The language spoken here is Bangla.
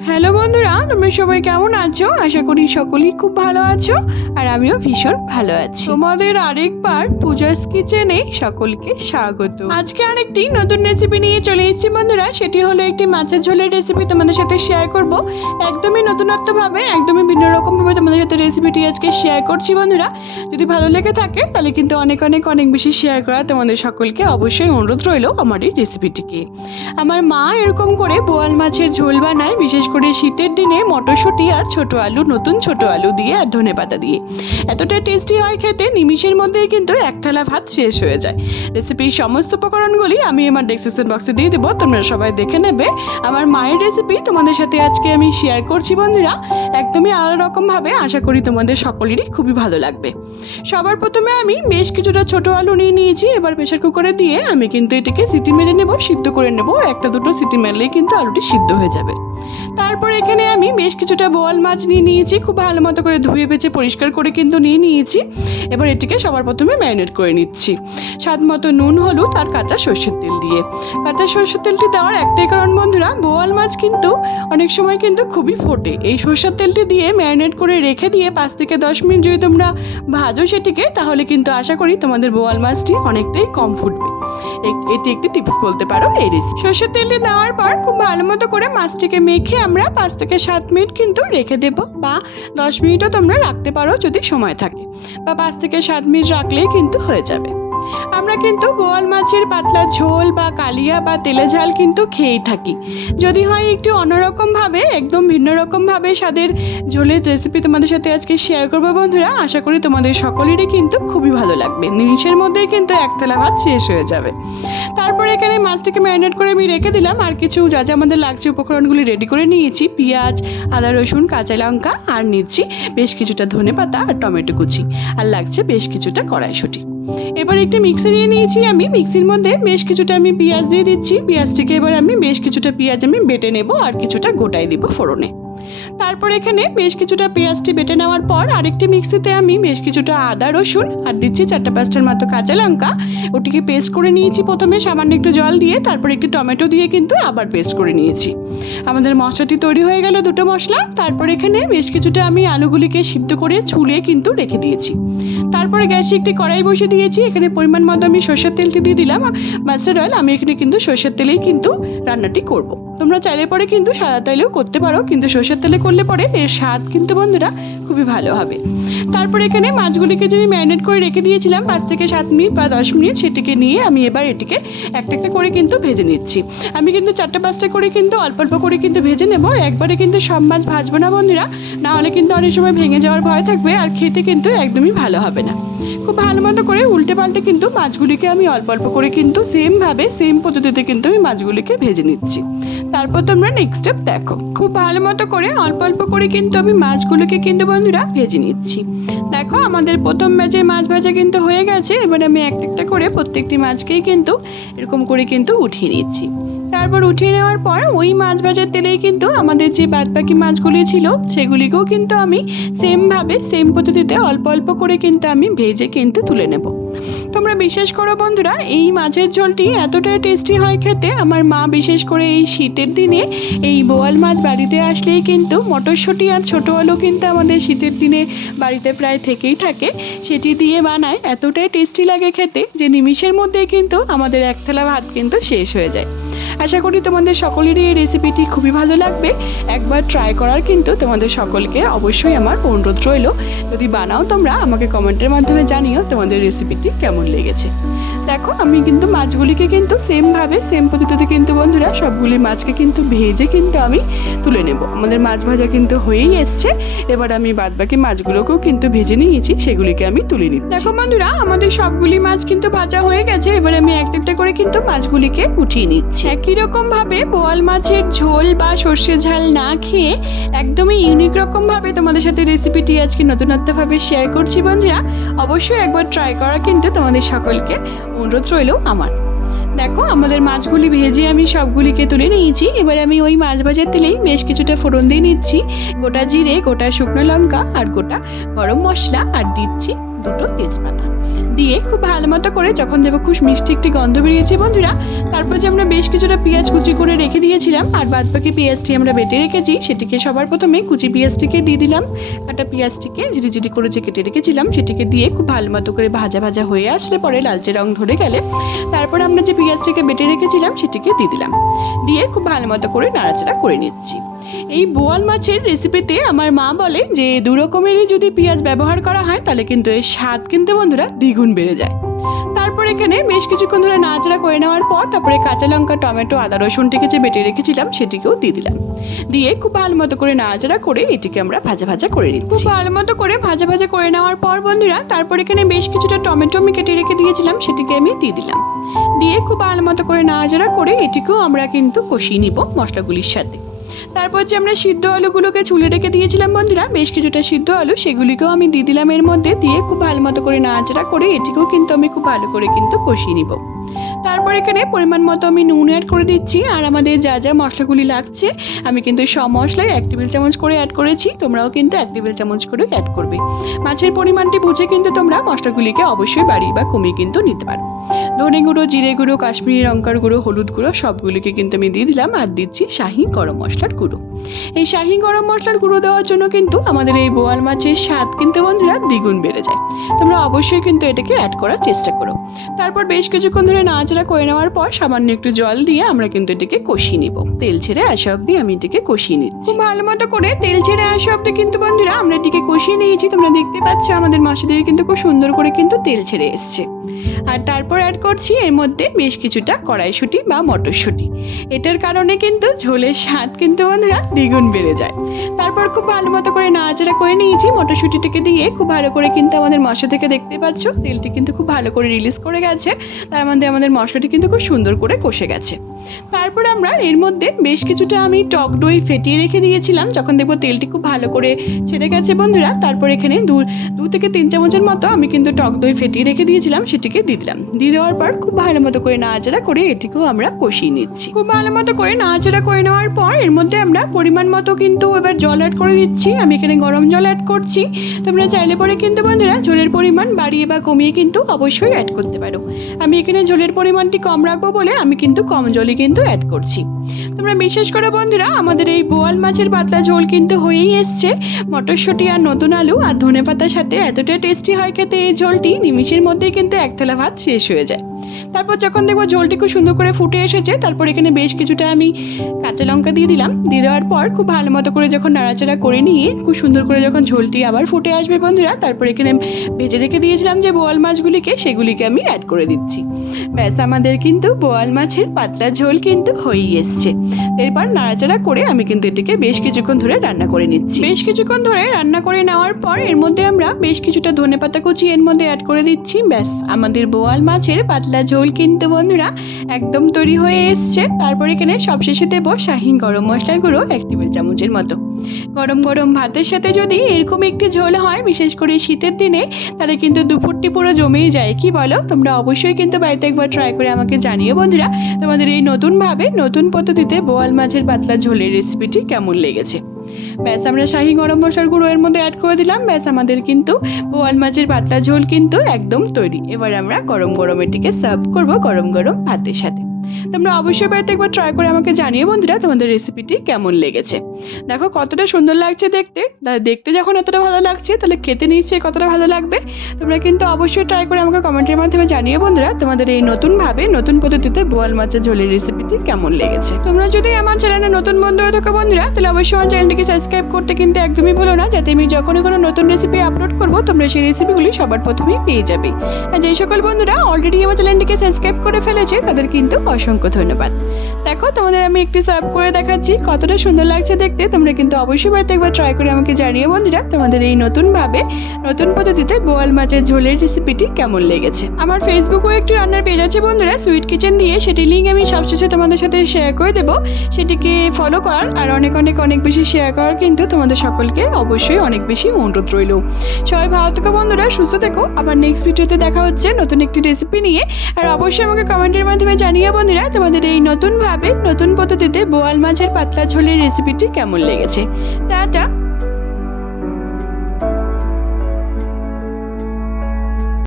হ্যালো বন্ধুরা, তোমরা সবাই কেমন আছো? আশা করি সকলেই খুব ভালো আছো আর আমিও ভীষণ ভালো আছি। তোমাদের আরেকবার পূজাস কিচেনে সকলকে স্বাগত। আজকে আরেকটি নতুন রেসিপি নিয়ে চলে এসেছি বন্ধুরা। সেটি হলো একটি মাছের ঝোলের রেসিপি তোমাদের সাথে শেয়ার করব। একদমই নতুনত্ব ভাবে, একদমই ভিন্ন রকম ভাবে তোমাদের সাথে রেসিপিটি আজকে শেয়ার করছি বন্ধুরা। যদি ভালো লেগে থাকে তাহলে কিন্তু অনেক অনেক অনেক বেশি শেয়ার করা তোমাদের সকলকে অবশ্যই অনুরোধ রইল আমার এই রেসিপিটিকে। আমার মা এরকম করে বোয়াল মাছের ঝোল বানায়, বিশেষ করে শীতের দিনে মটরশুঁটি আর ছোট আলু, নতুন ছোট আলু দিয়ে আর ধনেপাতা দিয়ে। এতটা টেস্টি হয় খেতে, নিমিষের মধ্যেই কিন্তু এক থালা ভাত শেষ হয়ে যায়। রেসিপির সমস্ত উপকরণগুলি আমি আমার ডেসক্রিপশন বক্সে দিয়ে দেবো, তোমরা সবাই দেখে নেবে। আমার মায়ের রেসিপি তোমাদের সাথে আজকে আমি শেয়ার করছি বন্ধুরা, একদমই আলাদা রকমভাবে। আশা করি তোমাদের সকলেরই খুবই ভালো লাগবে। সবার প্রথমে আমি বেশ কিছুটা ছোট আলু নিয়ে নিয়েছি। এবার প্রেসার কুকারে দিয়ে আমি কিন্তু এটাকে সিটি মেরে নেব, সিদ্ধ করে নেব। একটা দুটো সিটি মারলেই কিন্তু আলুটি সিদ্ধ হয়ে যাবে। তারপর এখানে আমি বেশ কিছুটা বোয়াল মাছ নিয়ে নিয়েছি, খুব ভালো মতো করে ধুয়ে বেছে পরিষ্কার করে কিন্তু নিয়ে নিয়েছি। এবার এটিকে সবার প্রথমে ম্যারিনেট করে নিচ্ছি স্বাদ মতো নুন, হলুদ আর কাঁচা সর্ষের তেল দিয়ে। কাঁচা সর্ষের তেলটি দেওয়ার একটাই কারণ বন্ধুরা, বোয়াল মাছ কিন্তু অনেক সময় কিন্তু খুবই ফোটে। এই সর্ষের তেলটি দিয়ে ম্যারিনেট করে রেখে দিয়ে 5 থেকে 10 মিনিট যদি তোমরা ভাজো সেটিকে, তাহলে কিন্তু আশা করি তোমাদের বোয়াল মাছটি অনেকটাই কম ফুটবে। এটি একটি টিপস বলতে পারো এই রেসিপি। সর্ষের তেলটি দেওয়ার পর খুব ভালো মতো করে মাছটিকে মেখে আমরা 5 থেকে 7 মিনিট কিন্তু রেখে দেবো, বা 10 মিনিটও তোমরা রাখতে পারো যদি সময় থাকে, বা 5 থেকে 7 মিনিট রাখলেই কিন্তু হয়ে যাবে। আমরা কিন্তু বোয়াল মাছের পাতলা ঝোল বা কালিয়া বা তেলে ঝাল কিন্তু খেয়েই থাকি। যদি হয় একটু অন্যরকমভাবে, একদম ভিন্ন রকমভাবে স্বাদের ঝোলের রেসিপি তোমাদের সাথে আজকে শেয়ার করবো বন্ধুরা। আশা করি তোমাদের সকলেরই কিন্তু খুবই ভালো লাগবে। নিমিষের মধ্যেই কিন্তু এক থালা ভাত শেষ হয়ে যাবে। তারপর এখানে মাছটাকে ম্যারিনেট করে আমি রেখে দিলাম। আর কিছু যা যা আমাদের লাগছে উপকরণগুলি রেডি করে নিয়েছি। পেঁয়াজ, আদা, রসুন, কাঁচা লঙ্কা, আর নিচ্ছি বেশ কিছুটা ধনেপাতা আর টমেটো কুচি, আর লাগছে বেশ কিছুটা কড়াইশুঁটি। এবার একটি মিক্সি নিয়ে নিয়েছি আমি। মিক্সির মধ্যে বেশ কিছুটা আমি পেঁয়াজ দিয়ে দিচ্ছি। পেঁয়াজটিকে এবার আমি বেশ কিছুটা পেঁয়াজ আমি বেটে নেব, আর কিছুটা গোটাই দিব ফোড়নে। তারপর এখানে বেশ কিছুটা পেঁয়াজটি বেটে নেওয়ার পর আরেকটি মিক্সিতে আমি বেশ কিছুটা আদা, রসুন আর দিচ্ছি 4-5টার মতো কাঁচা লঙ্কা। ওটিকে পেস্ট করে নিয়েছি প্রথমে সামান্য একটু জল দিয়ে, তারপর একটি টমেটো দিয়ে কিন্তু আবার পেস্ট করে নিয়েছি। আমাদের মশলাটি তৈরি হয়ে গেল, দুটো মশলা। তারপর এখানে বেশ কিছুটা আমি আলুগুলিকে সিদ্ধ করে ছুলিয়ে কিন্তু রেখে দিয়েছি। তারপরে গ্যাসে একটি কড়াই বসিয়ে দিয়েছি। এখানে পরিমাণ মতো আমি সর্ষের তেলটি দিয়ে দিলাম, মাস্টার্ড অয়েল। আমি এখানে কিন্তু সর্ষের তেলেই কিন্তু রান্নাটি করব। তোমরা চাইলে পরে কিন্তু সাদা তেলেও করতে পারো, কিন্তু সর্ষের তেলে করলে পরে এর স্বাদ কিন্তু বন্ধুরা খুবই ভালো হবে। তারপর এখানে মাছগুলিকে যদি ম্যারিনেট করে রেখে দিয়েছিলাম 5 থেকে 7 মিনিট বা 10 মিনিট, সেটিকে নিয়ে আমি এবার এটিকে একটা একটা করে কিন্তু ভেজে নিচ্ছি। আমি কিন্তু 4-5টা করে কিন্তু অল্প অল্প করে কিন্তু ভেজে নেব। একবারে কিন্তু সব মাছ ভাজবো না বন্ধুরা, না হলে কিন্তু অনেক সময় ভেঙে যাওয়ার ভয় থাকবে, আর খেতে কিন্তু একদমই ভালো হবে না। খুব ভালো মতো করে উল্টে পাল্টে কিন্তু মাছগুলিকে আমি অল্প অল্প করে কিন্তু সেম পদ্ধতিতে কিন্তু আমি মাছগুলিকে ভেজে নিচ্ছি। তারপর তোমরা নেক্সট স্টেপ দেখো। খুব ভালো মতো করে অল্প অল্প করে কিন্তু আমি মাছগুলোকে কিন্তু বন্ধুরা ভেজে নিচ্ছি। দেখো আমাদের প্রথম ব্যাচে মাছ ভাজা কিন্তু হয়ে গেছে। এবার আমি একটা একটা করে প্রত্যেকটি মাছকেই কিন্তু এরকম করে কিন্তু উঠিয়ে নিচ্ছি। তারপর উঠিয়ে নেওয়ার পর ওই মাছ ভাজার তেলেই কিন্তু আমাদের যে বাদবাকি মাছগুলি ছিল সেগুলিকেও কিন্তু আমি সেম পদ্ধতিতে অল্প অল্প করে কিন্তু আমি ভেজে কিন্তু তুলে নেব। তোমরা বিশ্বাস করো বন্ধুরা, এই মাছের ঝোলটি এতটাই টেস্টি হয় খেতে। আমার মা বিশেষ করে এই শীতের দিনে এই বোয়াল মাছ বাড়িতে আসলেই কিন্তু মটরশুঁটি আর ছোটো আলু কিন্তু আমাদের শীতের দিনে বাড়িতে প্রায় থেকেই থাকে, সেটি দিয়ে বানায়। এতটাই টেস্টি লাগে খেতে যে নিমিষের মধ্যেই কিন্তু আমাদের এক থালা ভাত কিন্তু শেষ হয়ে যায়। আশা করি তোমাদের সকলেরই এই রেসিপিটি খুবই ভালো লাগবে। একবার ট্রাই করার কিন্তু তোমাদের সকলকে অবশ্যই আমার অনুরোধ রইল। যদি বানাও তোমরা আমাকে কমেন্টের মাধ্যমে জানিও তোমাদের রেসিপিটি কেমন লেগেছে। দেখো আমি কিন্তু মাছগুলিকে কিন্তু সেম পদ্ধতিতে কিন্তু বন্ধুরা সবগুলি মাছকে কিন্তু ভেজে কিন্তু আমি তুলে নেব। আমাদের মাছ ভাজা কিন্তু হয়েই এসছে। এবার আমি বাদবাকি মাছগুলোকেও কিন্তু ভেজে নিয়েছি, সেগুলিকে আমি তুলে নিচ্ছি। দেখো বন্ধুরা আমাদের সবগুলি মাছ কিন্তু ভাজা হয়ে গেছে। এবার আমি একটা একটা করে কিন্তু মাছগুলিকে উঠিয়ে নিচ্ছি। একই রকম ভাবে বোয়াল মাছের ঝোল বা সর্ষে ঝাল না খেয়ে একদমই ইউনিক রকম ভাবে তোমাদের সাথে রেসিপিটি আজকে নতুনত্ব ভাবে শেয়ার করছি বন্ধুরা। অবশ্যই একবার ট্রাই করা কিন্তু তোমাদের সকলকে অনুরোধ রইল আমার। দেখো আমাদের মাছগুলি ভেজে আমি সবগুলিকে তুলে নিয়েছি। এবার আমি ওই মাছ ভাজার তেলেই বেশ কিছুটা ফোড়ন দিয়ে নিচ্ছি। গোটা জিরে, গোটা শুকনো লঙ্কা আর গোটা গরম মশলা, আর দিচ্ছি দুটো তেজপাতা দিয়ে খুব ভালো মতো করে যখন দেবো খুব মিষ্টি একটি গন্ধ বেরিয়েছে বন্ধুরা, তারপর যে আমরা বেশ কিছুটা পেঁয়াজ কুচি করে রেখে দিয়েছিলাম আর বাদ বাকি পেঁয়াজটি আমরা বেটে রেখেছি সেটিকে সবার প্রথমে কুচি পেঁয়াজটিকে দিয়ে দিলাম। কাটা পেঁয়াজটিকে ঝিরি ঝিরি করে যে কেটে রেখেছিলাম সেটিকে দিয়ে খুব ভালো মতো করে ভাজা ভাজা হয়ে আসলে পরে লালচে রং ধরে গেলে তারপর আমরা যে পেঁয়াজটিকে বেটে রেখেছিলাম সেটিকে দিয়ে দিলাম, দিয়ে খুব ভালো মতো করে নাড়াচাড়া করে নিচ্ছি। এই বোয়াল মাছের রেসিপিতে আমার মা বলে যে 2 রকমেরই যদি পেঁয়াজ ব্যবহার করা হয় তাহলে কিন্তু এর স্বাদ কিন্তু বন্ধুরা দ্বিগুণ বেড়ে যায়। তারপর এখানে বেশ কিছুক্ষণ ধরে নাড়াচাড়া করে নেওয়ার পর তারপরে কাঁচা লঙ্কা, টমেটো, আদা রসুনটিকে যে বেটে রেখেছিলাম সেটিকেও দিয়ে দিলাম, দিয়ে খুব ভালো মতো করে নাড়াচাড়া করে এটিকে আমরা ভাজা ভাজা করে নিচ্ছি। খুব ভালো মতো করে ভাজা ভাজা করে নেওয়ার পর বন্ধুরা তারপর এখানে বেশ কিছুটা টমেটো আমি কেটে রেখে দিয়েছিলাম সেটিকে আমি দিয়ে দিলাম, দিয়ে খুব ভালো মতো করে নাড়াচাড়া করে এটিকেও আমরা কিন্তু কষিয়ে নিব মশলাগুলির সাথে। তারপর যে আমরা সিদ্ধ আলুগুলোকে ছুলে রেখে দিয়েছিলাম বন্ধুরা, বেশ কিছুটা সিদ্ধ আলু সেগুলিকেও আমি দিয়ে দিলাম এর মধ্যে, দিয়ে খুব ভালো মতো করে নাড়াচাড়া করে এটিকেও কিন্তু আমি খুব ভালো করে কিন্তু কষিয়ে নিব। তারপর এখানে পরিমাণ মতো আমি নুন অ্যাড করে দিচ্ছি আর আমাদের যা যা মশলাগুলি লাগছে আমি কিন্তু সব মশলাই 1 টেবিল চামচ করে অ্যাড করেছি, তোমরাও কিন্তু 1 টেবিল চামচ করে অ্যাড করবে। মাছের পরিমাণটি বুঝে কিন্তু তোমরা মশলাগুলিকে অবশ্যই বাড়িয়ে বা কমিয়ে কিন্তু নিতে পারো। ধনে গুঁড়ো, জিরে গুঁড়ো, কাশ্মীরি লঙ্কার গুঁড়ো, হলুদ গুঁড়ো সবগুলিকে কিন্তু আমি দিয়ে দিলাম আর দিচ্ছি শাহি গরম মশলার গুঁড়ো। এই শাহি গরম মশলার গুঁড়ো দেওয়ার জন্য কিন্তু আমাদের এই বোয়াল মাছের স্বাদ কিন্তু বন্ধুরা দ্বিগুণ বেড়ে যায়, তোমরা অবশ্যই কিন্তু এটাকে অ্যাড করার চেষ্টা করো। তারপর বেশ কিছুক্ষণ ধরে নাড়াচাড়া করে নেওয়ার পর সামান্য একটু জল দিয়ে আমরা কিন্তু এটাকে কষিয়ে নিব। তেল ছেড়ে আসা অব্দি আমি এটাকে কষিয়ে নিচ্ছি। ভালো মতো করে তেল ছেড়ে আসা অব্দি কিন্তু বন্ধুরা আমরা এটাকে কষিয়ে নিয়েছি, তোমরা দেখতে পাচ্ছ আমাদের মশলাদের কিন্তু খুব সুন্দর করে কিন্তু তেল ছেড়ে এসছে। আর তারপর অ্যাড করছি এর মধ্যে বেশ কিছুটা কড়াইশুঁটি বা মটরশুঁটি, এটার কারণে কিন্তু ঝোলের স্বাদ কিন্তু বন্ধুরা দ্বিগুণ বেড়ে যায়। তারপর খুব ভালো মতো করে নাড়াচাড়া করে নিয়েছি মটরশুঁটিটাকে দিয়ে খুব ভালো করে কিন্তু আমাদের মশলা থেকে দেখতে পাচ্ছ তেলটি কিন্তু খুব ভালো করে রিলিজ করে গেছে, তার মধ্যে আমাদের মশলাটি কিন্তু খুব সুন্দর করে কষে গেছে। তারপর আমরা এর মধ্যে বেশ কিছুটা আমি টক দই ফেটিয়ে রেখে দিয়েছিলাম, যখন দেখবো তেলটি খুব ভালো করে ছেড়ে গেছে বন্ধুরা তারপর এখানে 2 থেকে 3 চামচের মতো আমি কিন্তু টক দই ফেটিয়ে রেখে দিয়েছিলাম সেটিকে দিয়ে দিলাম, দিয়ে দেওয়ার পর খুব ভালো মতো করে নাড়াচাড়া করে এটিকেও আমরা কষিয়ে নিচ্ছি। খুব ভালো মতো করে নাড়াচাড়া করে নেওয়ার পর এর মধ্যে আমরা পরিমাণ মতো কিন্তু এবার জল অ্যাড করে দিচ্ছি, আমি এখানে গরম জল অ্যাড করছি, তোমরা চাইলে পরে কিন্তু বন্ধুরা ঝোলের পরিমাণ বাড়িয়ে বা কমিয়ে কিন্তু অবশ্যই অ্যাড করতে পারো। আমি এখানে ঝোলের পরিমাণটি কম রাখবো বলে আমি কিন্তু কম জলই কিন্তু অ্যাড করছি। তোমরা বিশেষ করে বন্ধুরা আমাদের এই বোয়াল মাছের পাতলা ঝোল কিন্তু হয়েই এসছে, মটরশুঁটি আর নতুন আলু আর ধনেপাতার সাথে এতটা টেস্টি হয় খেতে এই ঝোলটি, নিমিষের মধ্যেই কিন্তু 1 থালা ভাত শেষ হয়ে যায়। তারপর যখন দেখবো ঝোলটি খুব সুন্দর করে ফুটে এসেছে তারপর এখানে বেশ কিছুটা আমি কাঁচা লঙ্কা দিয়ে দিলাম, দিয়ে দেওয়ার পর খুব ভালো মতো করে যখন নাড়াচাড়া করে নিয়ে খুব সুন্দর করে যখন ঝোলটি আবার ফুটে আসবে বন্ধুরা তারপর এখানে ভেজে রেখে দিয়েছিলাম যে বোয়াল মাছগুলিকে সেগুলিকে আমি অ্যাড করে দিচ্ছি। ব্যাস আমাদের কিন্তু বোয়াল মাছের পাতলা ঝোল কিন্তু হয়েই এসছে। এরপর নাড়াচাড়া করে আমি কিন্তু এটিকে বেশ কিছুক্ষণ ধরে রান্না করে নিচ্ছি। বেশ কিছুক্ষণ ধরে রান্না করে নেওয়ার পর এর মধ্যে আমরা বেশ কিছুটা ধনেপাতা কুচি এর মধ্যে অ্যাড করে দিচ্ছি। ব্যাস আমাদের বোয়াল মাছের পাতলা ঝোল কিন্তু বন্ধুরা একদম তৈরি হয়ে এসছে। তারপর এখানে সবশেষে দেবো শাহি গরম মশলার গুঁড়ো 1 টেবিল চামচের মতো। গরম গরম ভাতের সাথে যদি এরকম একটি ঝোল হয় বিশেষ করে শীতের দিনে তাহলে কিন্তু দুপুরটি পুরো জমেই যায়, কি বলো? তোমরা অবশ্যই কিন্তু বাড়িতে একবার ট্রাই করে আমাকে জানিও বন্ধুরা তোমাদের এই নতুনভাবে নতুন পদ্ধতিতে বোয়াল মাছের পাতলা ঝোলের রেসিপিটি কেমন লেগেছে। ব্যাস আমরা শাহি গরম মশলার গুঁড়ো এর মধ্যে অ্যাড করে দিলাম, ব্যাস আমাদের কিন্তু বোয়াল মাছের পাতলা ঝোল কিন্তু একদম তৈরি। এবার আমরা গরম গরম এটিকে সার্ভ করবো গরম গরম ভাতের সাথে। তোমরা অবশ্যই বাড়িতে একবার ট্রাই করে আমাকে জানিও বন্ধুরা তোমাদের রেসিপিটি কেমন লেগেছে। দেখো কতটা সুন্দর লাগছে দেখতে, দেখতে যখন এতটা ভালো লাগছে তাহলে খেতে নিশ্চয়ই কতটা ভালো লাগবে। তোমরা কিন্তু অবশ্যই ট্রাই করে আমাকে কমেন্টের মাধ্যমে জানিও বন্ধুরা তোমাদের এই নতুনভাবে নতুন পদ্ধতিতে বোয়াল মাছের ঝোলের রেসিপিটি কেমন লেগেছে। তোমরা যদি আমার চ্যানেলে নতুন বন্ধু হয়ে থাকো বন্ধুরা তাহলে অবশ্যই আমার চ্যানেলটিকে সাবস্ক্রাইব করতে কিন্তু একদমই ভুলো না, যাতে আমি যখনই কোনো নতুন রেসিপি আপলোড করবো তোমরা সেই রেসিপিগুলি সবার প্রথমেই পেয়ে যাবে। আর যে সকল বন্ধুরা অলরেডি আমার চ্যানেলটিকে সাবস্ক্রাইব করে ফেলেছে তাদের কিন্তু অসংখ্য ধন্যবাদ। দেখো তোমাদের আমি একটু সার্ভ করে দেখাচ্ছি কতটা সুন্দর লাগছে দেখতে। তোমরা কিন্তু অবশ্যই বাড়িতে একবার ট্রাই করে আমাকে জানিও বন্ধুরা তোমাদের এই নতুনভাবে নতুন পদ্ধতিতে বোয়াল মাছের ঝোলের রেসিপিটি কেমন লেগেছে। আমার ফেসবুকেও একটি রান্নার পেজ আছে বন্ধুরা সুইট কিচেন দিয়ে, সেটি লিঙ্ক আমি সবশেষে তোমাদের সাথে শেয়ার করে দেবো, সেটিকে ফলো করার আর অনেক অনেক অনেক বেশি শেয়ার করার কিন্তু তোমাদের সকলকে অবশ্যই অনেক বেশি অনুরোধ রইল। সবাই ভালো থেকো বন্ধুরা, সুস্থ থেকো। আবার নেক্সট ভিডিওতে দেখা হচ্ছে নতুন একটি রেসিপি নিয়ে। আর অবশ্যই আমাকে কমেন্টের মাধ্যমে জানিও বন্ধুরা তোমাদের এই নতুনভাবে নতুন পদ্ধতিতে বোয়াল মাছের পাতলা ঝোলের রেসিপিটি কেমন লেগেছে। টাটা।